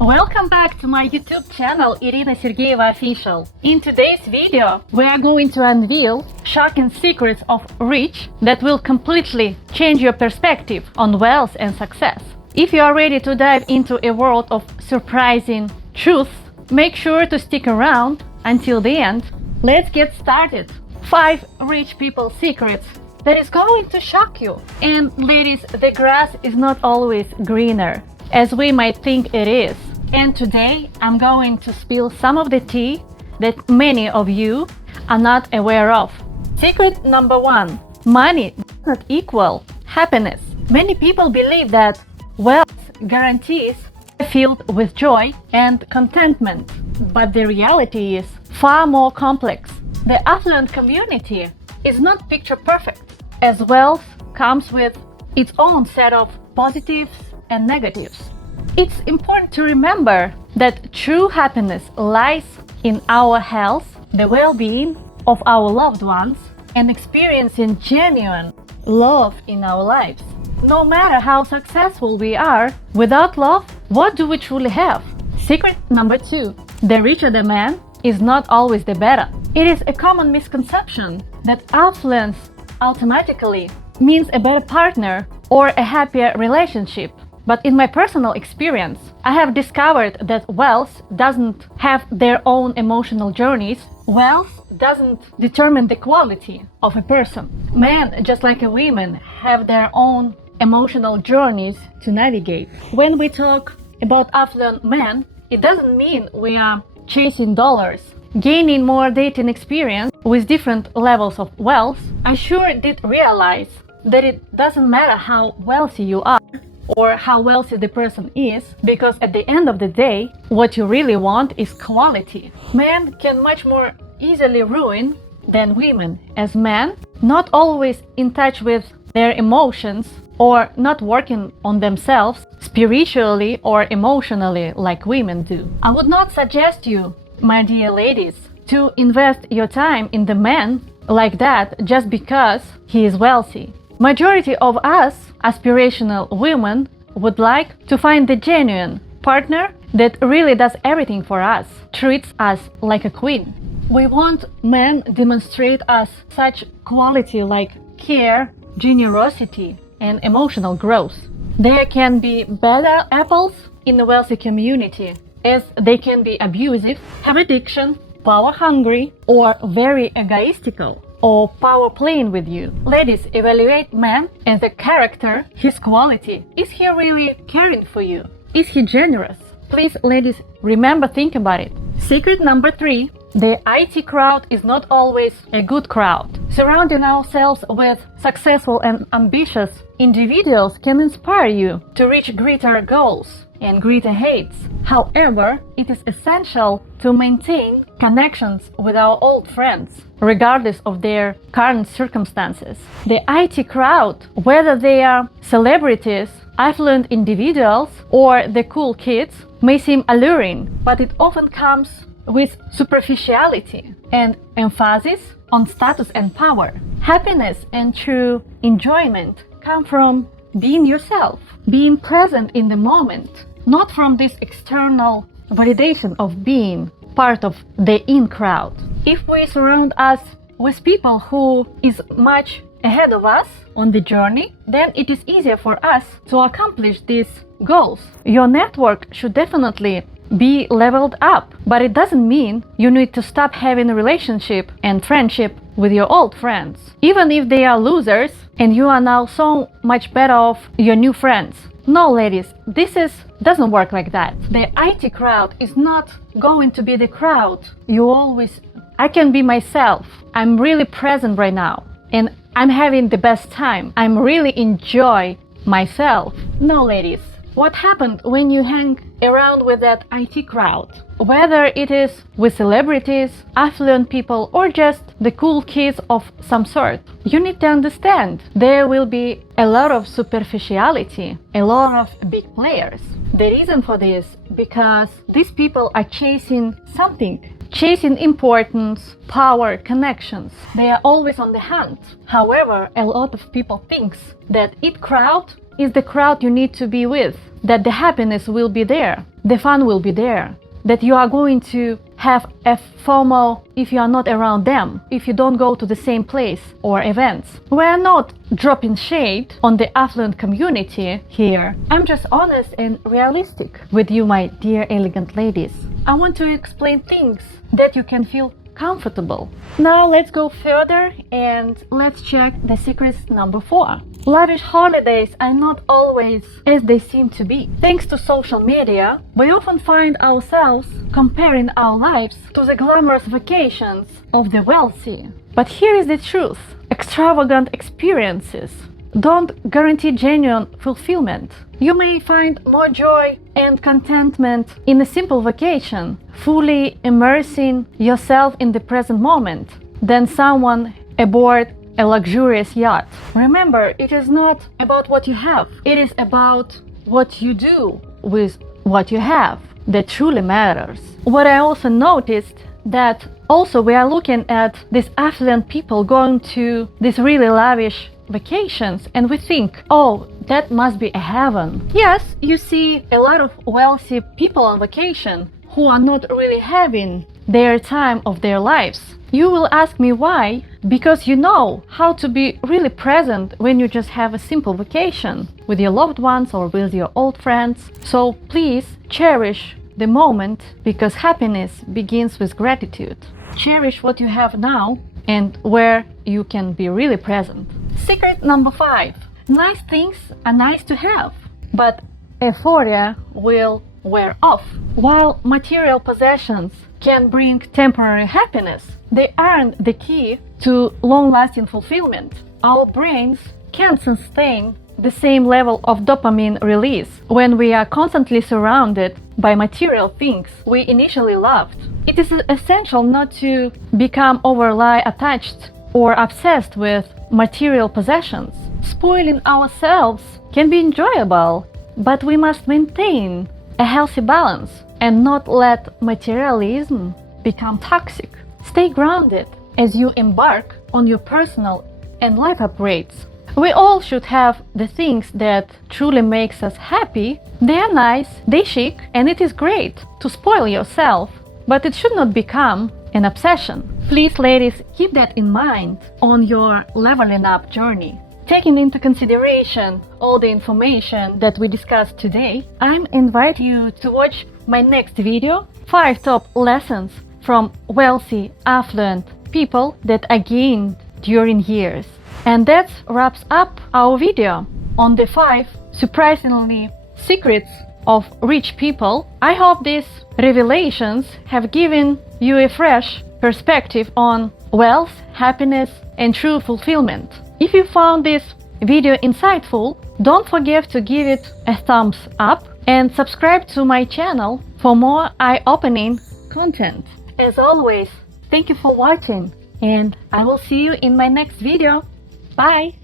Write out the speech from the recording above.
Welcome back to my YouTube channel, Irina Sergeeva Official. In today's video, we are going to unveil shocking secrets of rich that will completely change your perspective on wealth and success. If you are ready to dive into a world of surprising truths, make sure to stick around until the end. Let's get started. 5 rich people secrets that is going to shock you. And ladies, the grass is not always greener as we might think it is. And today I'm going to spill some of the tea that many of you are not aware of. Secret number 1. Money does not equal happiness. Many people believe that wealth guarantees filled with joy and contentment, but the reality is far more complex. The affluent community is not picture perfect, as wealth comes with its own set of positives and negatives. It's important to remember that true happiness lies in our health, the well-being of our loved ones, and experiencing genuine love in our lives. No matter how successful we are, without love, what do we truly have? Secret number 2. The richer the man is not always the better. It is a common misconception that affluence automatically means a better partner or a happier relationship. But in my personal experience, I have discovered that wealth doesn't have their own emotional journeys. Wealth doesn't determine the quality of a person. Men, just like women, have their own emotional journeys to navigate. When we talk about affluent men, it doesn't mean we are chasing dollars. Gaining more dating experience with different levels of wealth, I sure did realize that it doesn't matter how wealthy you are or how wealthy the person is, because at the end of the day, what you really want is quality. Men can much more easily ruin than women, as men not always in touch with their emotions or not working on themselves spiritually or emotionally like women do. I would not suggest you, my dear ladies, to invest your time in the man like that just because he is wealthy. Majority of us aspirational women would like to find the genuine partner that really does everything for us, treats us like a queen. We want men demonstrate us such quality like care, generosity, and emotional growth. There can be bad apples in the wealthy community, as they can be abusive, have addiction, power hungry, or very egoistical, or power playing with you. Ladies, evaluate man as a character, his quality. Is he really caring for you? Is he generous? Please, ladies, remember, think about it. Secret number 3. The IT crowd is not always a good crowd. Surrounding ourselves with successful and ambitious individuals can inspire you to reach greater goals and greater heights. However, it is essential to maintain connections with our old friends, regardless of their current circumstances. The IT crowd, whether they are celebrities, affluent individuals, or the cool kids, may seem alluring, but it often comes with superficiality and emphasis on status and power. Happiness and true enjoyment come from being yourself, being present in the moment, not from this external validation of being part of the in crowd. If we surround us with people who is much ahead of us on the journey, then it is easier for us to accomplish these goals. Your network should definitely be leveled up, but it doesn't mean you need to stop having a relationship and friendship with your old friends, even if they are losers and you are now so much better off your new friends. No, ladies, doesn't work like that. The IT crowd is not going to be the crowd. I can be myself. I'm really present right now and I'm having the best time. I'm really enjoy myself. No, ladies. What happened when you hang around with that IT crowd? Whether it is with celebrities, affluent people, or just the cool kids of some sort, you need to understand there will be a lot of superficiality, a lot of big players. The reason for this, because these people are chasing something, chasing importance, power, connections. They are always on the hunt. However, a lot of people think that it crowd is the crowd you need to be with, that the happiness will be there, the fun will be there, that you are going to have a FOMO if you are not around them, if you don't go to the same place or events. We are not dropping shade on the affluent community here. I'm just honest and realistic with you, my dear elegant ladies. I want to explain things that you can feel comfortable. Now let's go further and let's check the secrets number 4. Lavish holidays are not always as they seem to be. Thanks to social media, we often find ourselves comparing our lives to the glamorous vacations of the wealthy. But here is the truth. Extravagant experiences don't guarantee genuine fulfillment. You may find more joy and contentment in a simple vacation, fully immersing yourself in the present moment, than someone aboard a luxurious yacht. Remember, it is not about what you have, it is about what you do with what you have that truly matters. What I also noticed that also we are looking at these affluent people going to these really lavish vacations and we think, oh, that must be a heaven. Yes, you see a lot of wealthy people on vacation who are not really having their time of their lives. You will ask me why? Because you know how to be really present when you just have a simple vacation with your loved ones or with your old friends. So please cherish the moment, because happiness begins with gratitude. Cherish what you have now and where you can be really present. Secret number 5. Nice things are nice to have, but euphoria will wear off. While material possessions can bring temporary happiness, they aren't the key to long-lasting fulfillment. Our brains can't sustain the same level of dopamine release when we are constantly surrounded by material things we initially loved. It is essential not to become overly attached or obsessed with material possessions. Spoiling ourselves can be enjoyable, but we must maintain a healthy balance and not let materialism become toxic. Stay grounded as you embark on your personal and life upgrades. We all should have the things that truly makes us happy. They are nice, they chic, and it is great to spoil yourself, but it should not become an obsession. Please, ladies, keep that in mind on your leveling up journey. Taking into consideration all the information that we discussed today, I invite you to watch my next video, 5 top lessons from wealthy, affluent people that I gained during years. And that wraps up our video on the 5 surprisingly secrets of rich people. I hope these revelations have given you a fresh perspective on wealth, happiness, and true fulfillment. If you found this video insightful, don't forget to give it a thumbs up and subscribe to my channel for more eye-opening content. As always, thank you for watching, and I will see you in my next video. Bye!